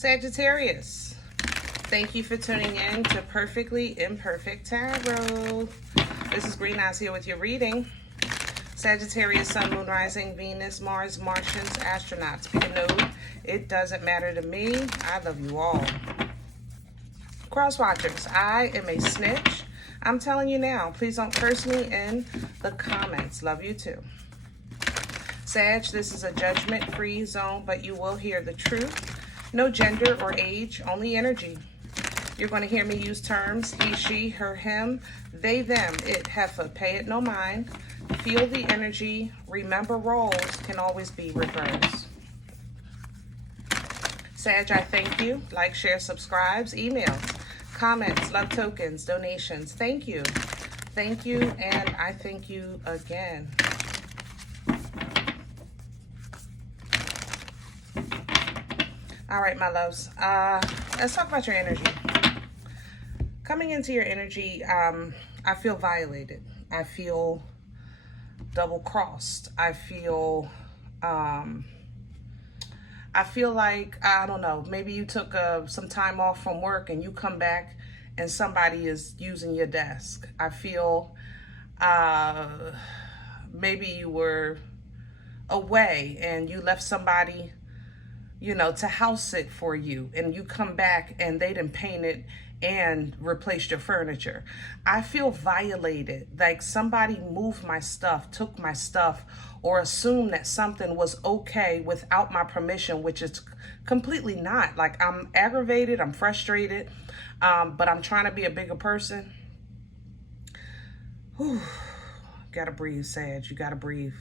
Sagittarius, thank you for tuning in to Perfectly Imperfect Tarot. This is Green Eyes here with your reading. Sagittarius, Sun, Moon, Rising, Venus, Mars, Martians, astronauts. Pick a node. It doesn't matter to me. I love you all. Cross watchers, I am a snitch. I'm telling you now. Please don't curse me in the comments. Love you too. Sag, this is a judgment-free zone, but you will hear the truth. No gender or age, only energy. You're going to hear me use terms he, she, her, him, they, them, it, heifer. Pay it no mind. Feel the energy. Remember, roles can always be reversed. Sag, I thank you. Like, share, subscribes, emails, comments, love tokens, donations. Thank you. Thank you, and I thank you again. All right, my loves. Let's talk about your energy. Coming into your energy, I feel violated. I feel double-crossed. I feel like, I don't know, maybe you took some time off from work and you come back and somebody is using your desk. I feel maybe you were away and you left somebody, you know, to house sit for you, and you come back and they didn't paint it and replaced your furniture. I feel violated, like somebody moved my stuff, took my stuff, or assumed that something was okay without my permission, which is completely not. Like, I'm aggravated, I'm frustrated, but I'm trying to be a bigger person. Whew. Gotta breathe, Sag. You gotta breathe.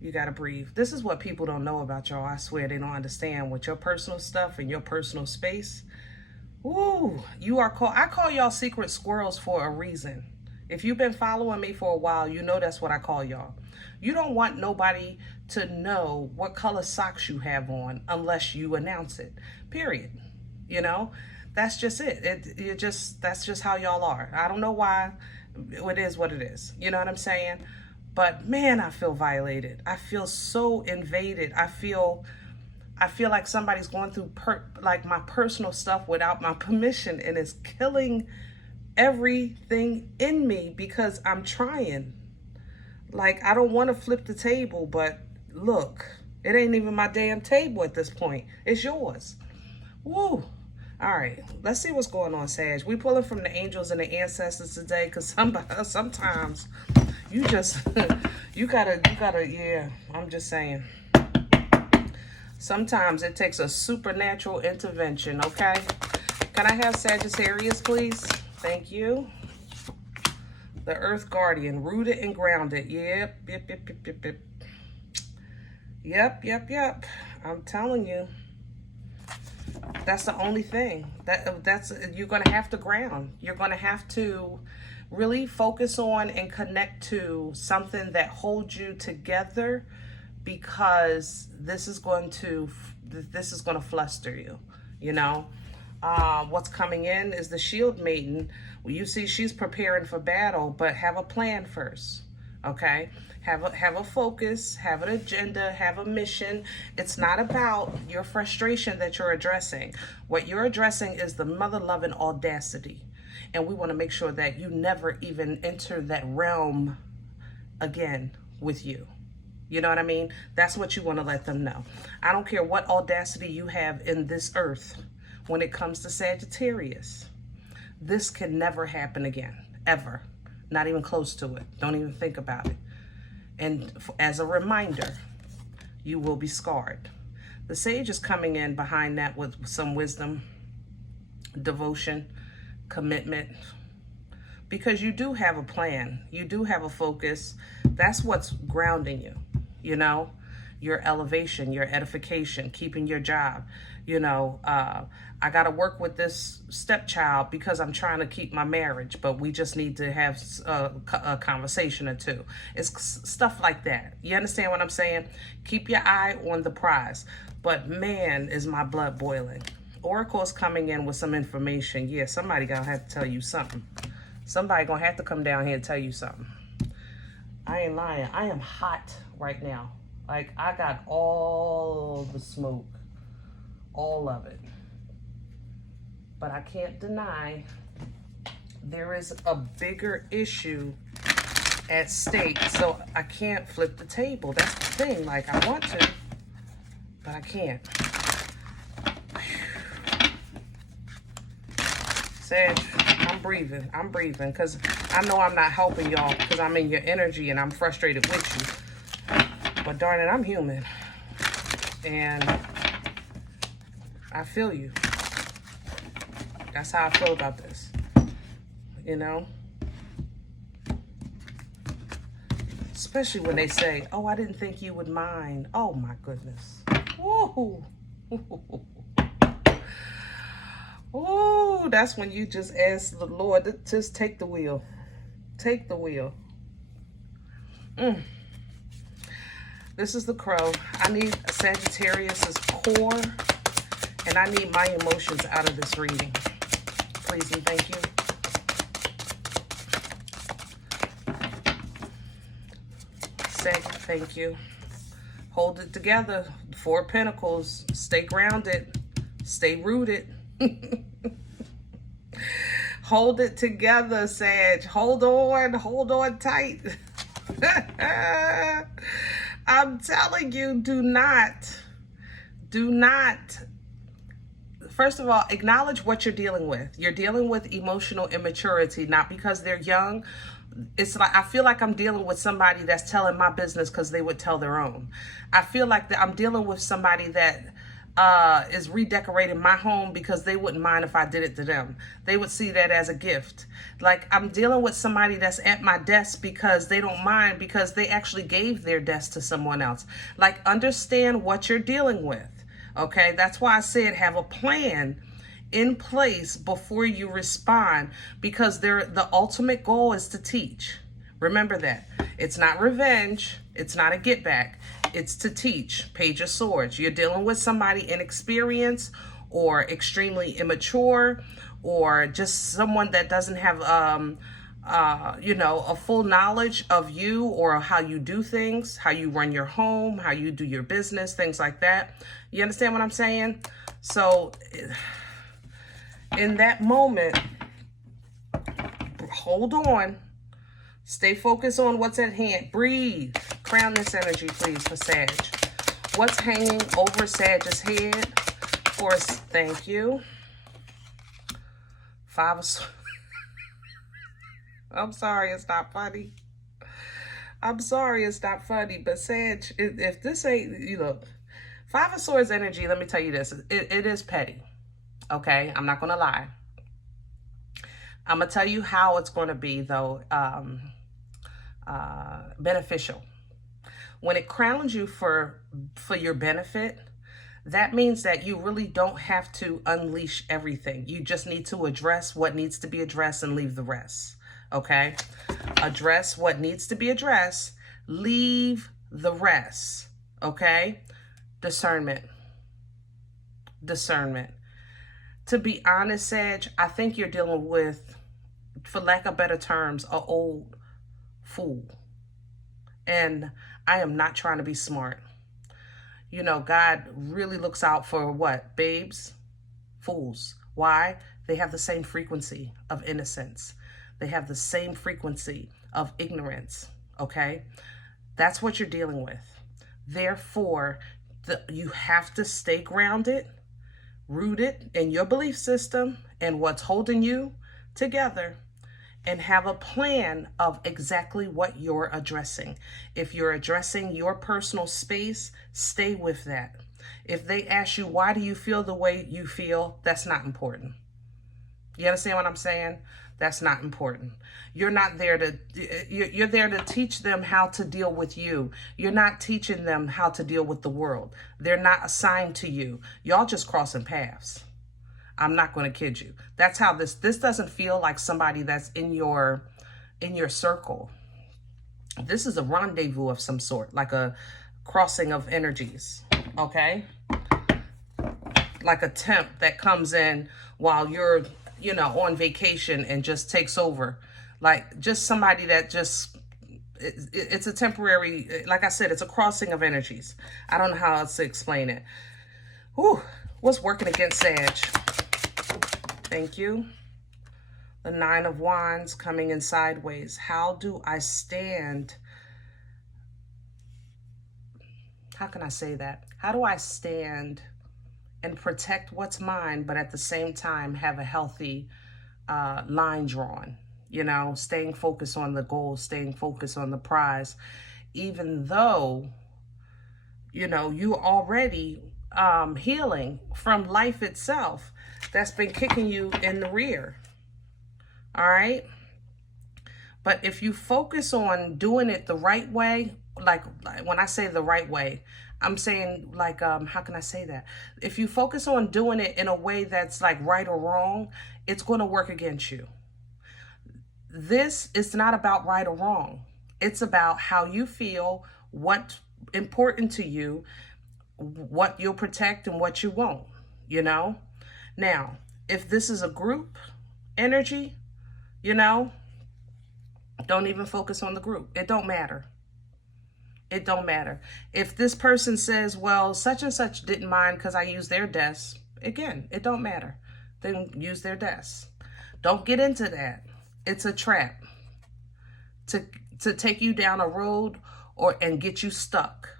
You gotta breathe. This is what people don't know about y'all. I swear they don't understand. With your personal stuff and your personal space. Ooh, you are I call y'all secret squirrels for a reason. If you've been following me for a while, you know that's what I call y'all. You don't want nobody to know what color socks you have on unless you announce it. Period. You know, that's just it. That's just how y'all are. I don't know why. It is what it is. You know what I'm saying? But man, I feel violated. I feel so invaded. I feel like somebody's going through like my personal stuff without my permission, and it's killing everything in me because I'm trying. Like, I don't want to flip the table, but look, it ain't even my damn table at this point. It's yours. Woo. All right, let's see what's going on, Sag. We pulling from the angels and the ancestors today, because sometimes you just, you gotta, yeah, I'm just saying. Sometimes it takes a supernatural intervention, okay? Can I have Sagittarius, please? Thank you. The Earth Guardian, rooted and grounded. Yep. Yep. I'm telling you. That's the only thing. That's you're going to have to ground. You're going to have to really focus on and connect to something that holds you together, because this is going to fluster you, you know. What's coming in is the Shield Maiden. Well, you see she's preparing for battle, but have a plan first, okay? Have a focus, have an agenda, have a mission. It's not about your frustration that you're addressing. What you're addressing is the mother-loving audacity. And we want to make sure that you never even enter that realm again with you. You know what I mean? That's what you want to let them know. I don't care what audacity you have in this earth when it comes to Sagittarius. This can never happen again, ever. Not even close to it. Don't even think about it. And as a reminder, you will be scarred. The Sage is coming in behind that with some wisdom, devotion, commitment, because you do have a plan. You do have a focus. That's what's grounding you, you know, your elevation, your edification, keeping your job. You know, I got to work with this stepchild because I'm trying to keep my marriage, but we just need to have a conversation or two. It's stuff like that. You understand what I'm saying? Keep your eye on the prize. But man, is my blood boiling. Oracle's coming in with some information. Yeah, somebody gonna have to tell you something. Somebody gonna have to come down here and tell you something. I ain't lying. I am hot right now. Like, I got all the smoke. all of it. But I can't deny there is a bigger issue at stake, so I can't flip the table. That's the thing. Like, I want to, but I can't. Sag, I'm breathing. I'm breathing because I know I'm not helping y'all because I'm in your energy and I'm frustrated with you. But darn it, I'm human. And I feel you. That's how I feel about this. You know? Especially when they say, oh, I didn't think you would mind. Oh, my goodness. Woo! Oh, that's when you just ask the Lord to just take the wheel. Take the wheel. This is the crow. I need a Sagittarius's core, and I need my emotions out of this reading. Please and thank you. Sag, thank you. Hold it together. Four of Pentacles. Stay grounded. Stay rooted. Hold it together, Sag. Hold on tight. I'm telling you, do not. First of all, acknowledge what you're dealing with. You're dealing with emotional immaturity, not because they're young. It's like, I feel like I'm dealing with somebody that's telling my business because they would tell their own. I feel like that I'm dealing with somebody that is redecorating my home because they wouldn't mind if I did it to them. They would see that as a gift. Like, I'm dealing with somebody that's at my desk because they don't mind because they actually gave their desk to someone else. Like, understand what you're dealing with. Okay, that's why I said have a plan in place before you respond, because the ultimate goal is to teach. Remember that. It's not revenge. It's not a get back. It's to teach. Page of Swords. You're dealing with somebody inexperienced or extremely immature, or just someone that doesn't have a full knowledge of you or how you do things, how you run your home, how you do your business, things like that. You understand what I'm saying? So in that moment, hold on. Stay focused on what's at hand. Breathe. Crown this energy, please, for Sag. What's hanging over Sag's head? For thank you. Five of Swords. I'm sorry, it's not funny. I'm sorry, it's not funny. But Sag, if this ain't, you look, Five of Swords energy, let me tell you this. It is petty. Okay? I'm not going to lie. I'm going to tell you how it's going to be, though, beneficial. When it crowns you for your benefit, that means that you really don't have to unleash everything. You just need to address what needs to be addressed and leave the rest. Okay? Address what needs to be addressed. Leave the rest. Okay? Discernment. Discernment. To be honest, Sag, I think you're dealing with, for lack of better terms, an old fool. And I am not trying to be smart. You know, God really looks out for what? Babes? Fools. Why? They have the same frequency of innocence. They have the same frequency of ignorance. Okay? That's what you're dealing with. Therefore, you have to stay grounded, rooted in your belief system and what's holding you together, and have a plan of exactly what you're addressing. If you're addressing your personal space, stay with that. If they ask you, why do you feel the way you feel? That's not important. You understand what I'm saying? That's not important. You're not there to, you're there to teach them how to deal with you. You're not teaching them how to deal with the world. They're not assigned to you. Y'all just crossing paths. I'm not going to kid you. That's how this doesn't feel like somebody that's in your circle. This is a rendezvous of some sort, like a crossing of energies, okay? Like a temp that comes in while you're, you know, on vacation and just takes over. Like just somebody that just, it's a temporary, like I said, it's a crossing of energies. I don't know how else to explain it. Whew. What's working against Sag? Thank you. The Nine of Wands coming in sideways. How do I stand? How can I say that? How do I stand and protect what's mine, but at the same time have a healthy line drawn? You know, staying focused on the goal, staying focused on the prize, even though, you know, you already healing from life itself that's been kicking you in the rear. All right. But if you focus on doing it the right way, like when I say the right way, I'm saying like, how can I say that? If you focus on doing it in a way that's like right or wrong, it's going to work against you. This is not about right or wrong. It's about how you feel, what's important to you, what you'll protect and what you won't, you know? Now, if this is a group energy, you know, don't even focus on the group. It don't matter. It don't matter. If this person says, well, such and such didn't mind because I used their desk, again, it don't matter. Then use their desk. Don't get into that. It's a trap to take you down a road and get you stuck.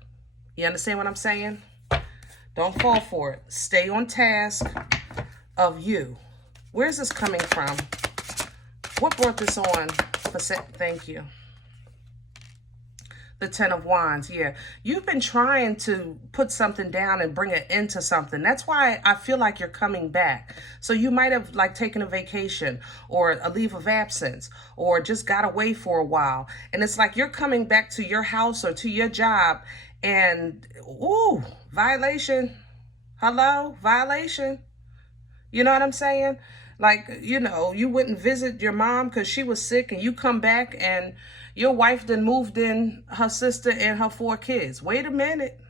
You understand what I'm saying? Don't fall for it. Stay on task of you. Where's this coming from? What brought this on? Thank you. The Ten of Wands, yeah. You've been trying to put something down and bring it into something. That's why I feel like you're coming back. So you might have like taken a vacation or a leave of absence or just got away for a while. And it's like you're coming back to your house or to your job and, ooh, violation. Hello, violation. You know what I'm saying? Like, you know, you wouldn't visit your mom because she was sick and you come back and your wife then moved in her sister and her 4 kids. Wait a minute.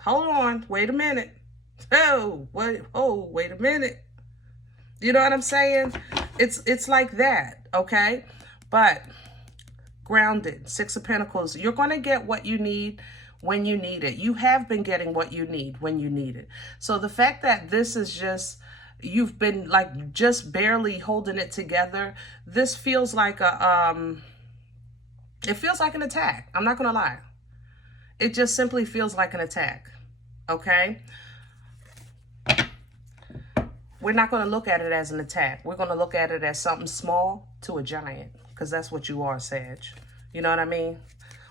Hold on. Wait a minute. Oh, wait a minute. You know what I'm saying? It's like that, okay? But grounded, 6 of Pentacles, you're going to get what you need when you need it. You have been getting what you need when you need it. So the fact that this is just, you've been like just barely holding it together, this feels like it feels like an attack. I'm not going to lie. It just simply feels like an attack. Okay? We're not going to look at it as an attack. We're going to look at it as something small to a giant. Because that's what you are, Sag. You know what I mean?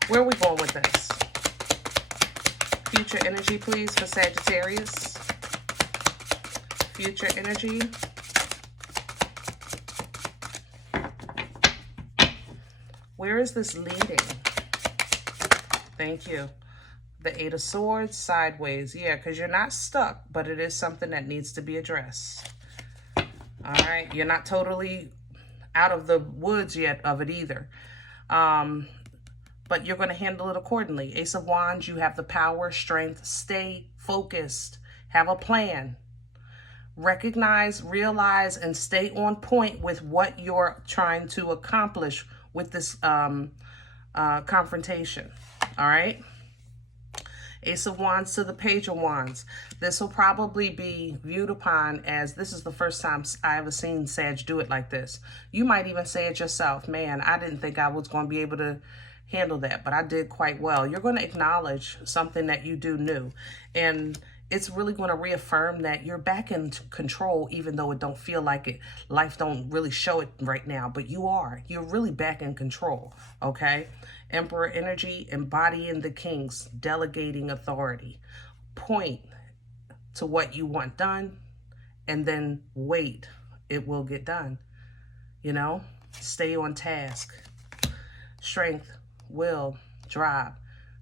Where are we going with this? Future energy, please, for Sagittarius. Future energy. Where is this leading? Thank you. The 8 of Swords, sideways. Yeah, because you're not stuck, but it is something that needs to be addressed. All right. You're not totally out of the woods yet of it either. But you're going to handle it accordingly. Ace of Wands, you have the power, strength. Stay focused. Have a plan. Recognize, realize, and stay on point with what you're trying to accomplish with this confrontation. All right. Ace of Wands to the Page of Wands. This will probably be viewed upon as, this is the first time I ever seen Sag do it like this. You might even say it yourself. Man, I didn't think I was going to be able to handle that, but I did quite well. You're going to acknowledge something that you do new. And it's really going to reaffirm that you're back in control, even though it don't feel like it. Life don't really show it right now, but you are. You're really back in control, okay? Emperor energy, embodying the kings, delegating authority. Point to what you want done, and then wait. It will get done, you know? Stay on task. Strength, will, drive,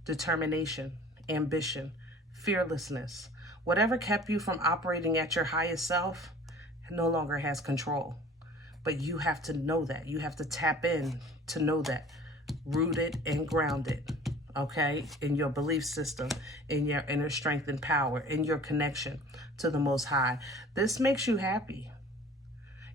determination, ambition, fearlessness. Whatever kept you from operating at your highest self no longer has control. But you have to know that. You have to tap in to know that. Rooted and grounded, okay? In your belief system, in your inner strength and power, in your connection to the Most High. This makes you happy.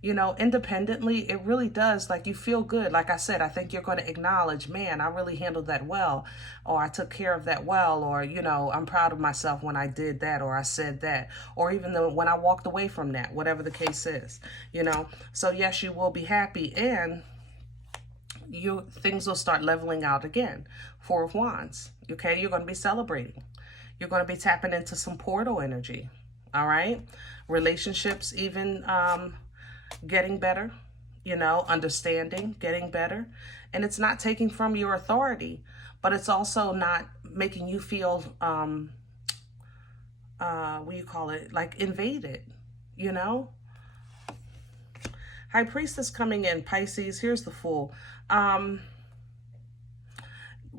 you know, independently, it really does. Like, you feel good. Like I said, I think you're going to acknowledge, man, I really handled that well, or I took care of that well, or, you know, I'm proud of myself when I did that, or I said that, or even when I walked away from that, whatever the case is, you know. So yes, you will be happy, and things will start leveling out again. Four of Wands. Okay, you're going to be celebrating. You're going to be tapping into some portal energy. All right, relationships even getting better, you know, understanding, getting better. And it's not taking from your authority, but it's also not making you feel, what do you call it, like invaded, you know? High Priestess coming in, Pisces. Here's the Fool.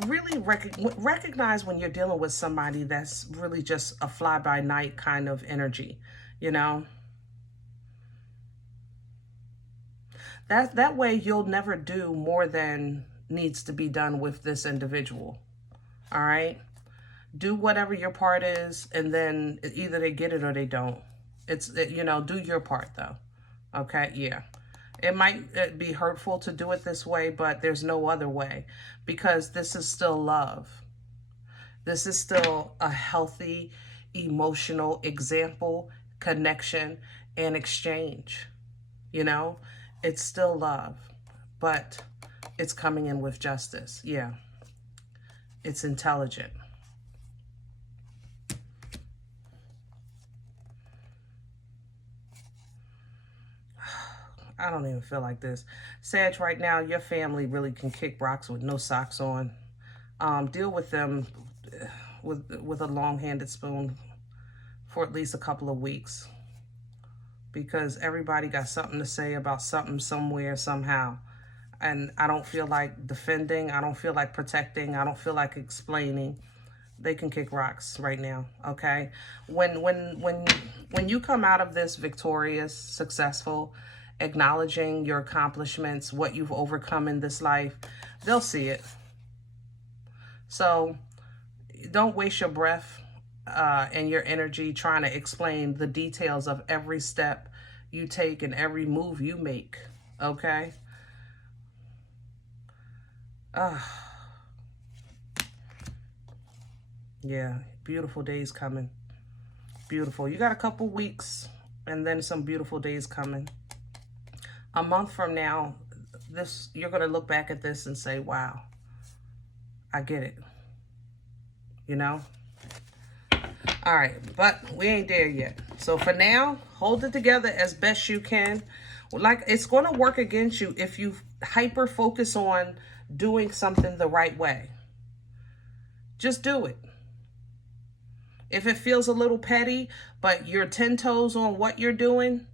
Really recognize when you're dealing with somebody that's really just a fly-by-night kind of energy, you know? That way you'll never do more than needs to be done with this individual. All right? Do whatever your part is, and then either they get it or they don't. You know, do your part though. Okay? Yeah. It might be hurtful to do it this way, but there's no other way, because this is still love. This is still a healthy, emotional example, connection, and exchange. You know? It's still love, but it's coming in with justice. Yeah. It's intelligent. I don't even feel like this. Sag, right now, your family really can kick rocks with no socks on. Deal with them with a long-handed spoon for at least a couple of weeks, because everybody got something to say about something, somewhere, somehow. And I don't feel like defending. I don't feel like protecting. I don't feel like explaining. They can kick rocks right now, okay? When you come out of this victorious, successful, acknowledging your accomplishments, what you've overcome in this life, they'll see it. So don't waste your breath and your energy trying to explain the details of every step you take and every move you make, okay? Yeah, beautiful days coming. Beautiful. You got a couple weeks and then some beautiful days coming. A month from now, you're going to look back at this and say, wow, I get it. You know? All right, but we ain't there yet. So for now, hold it together as best you can. Like, it's going to work against you if you hyper focus on doing something the right way. Just do it. If it feels a little petty, but you're 10 toes on what you're doing,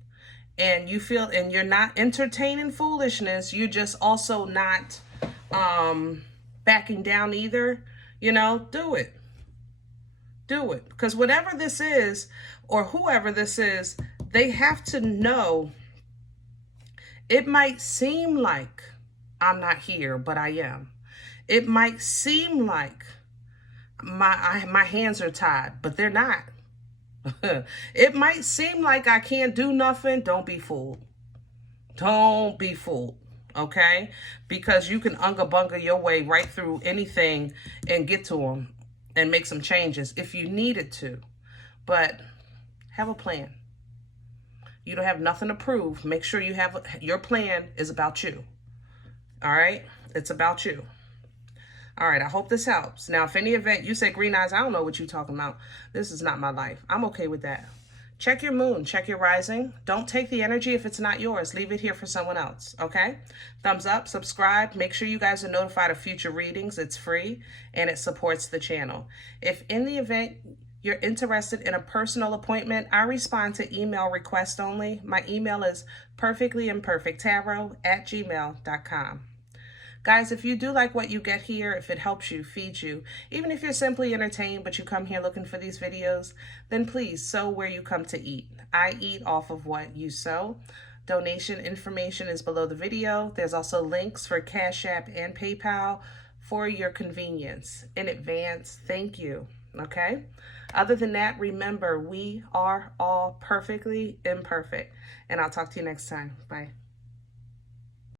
and you feel, and you're not entertaining foolishness, you're just also not backing down either, you know, do it. Do it. Because whatever this is, or whoever this is, they have to know. It might seem like I'm not here, but I am. It might seem like my hands are tied, but they're not. It might seem like I can't do nothing. Don't be fooled. Don't be fooled. Okay? Because you can unga-bunga your way right through anything and get to them and make some changes if you needed to. But have a plan. You don't have nothing to prove. Make sure you have your plan is about you. All right? It's about you. All right, I hope this helps. Now, if any event you say, Green Eyes, I don't know what you're talking about. This is not my life. I'm okay with that. Check your moon. Check your rising. Don't take the energy if it's not yours. Leave it here for someone else, okay? Thumbs up, subscribe. Make sure you guys are notified of future readings. It's free, and it supports the channel. If in the event you're interested in a personal appointment, I respond to email request only. My email is perfectlyimperfecttarot@gmail.com. Guys, if you do like what you get here, if it helps you, feeds you, even if you're simply entertained but you come here looking for these videos, then please sow where you come to eat. I eat off of what you sow. Donation information is below the video. There's also links for Cash App and PayPal for your convenience. In advance, thank you. Okay? Other than that, remember, we are all perfectly imperfect. And I'll talk to you next time. Bye.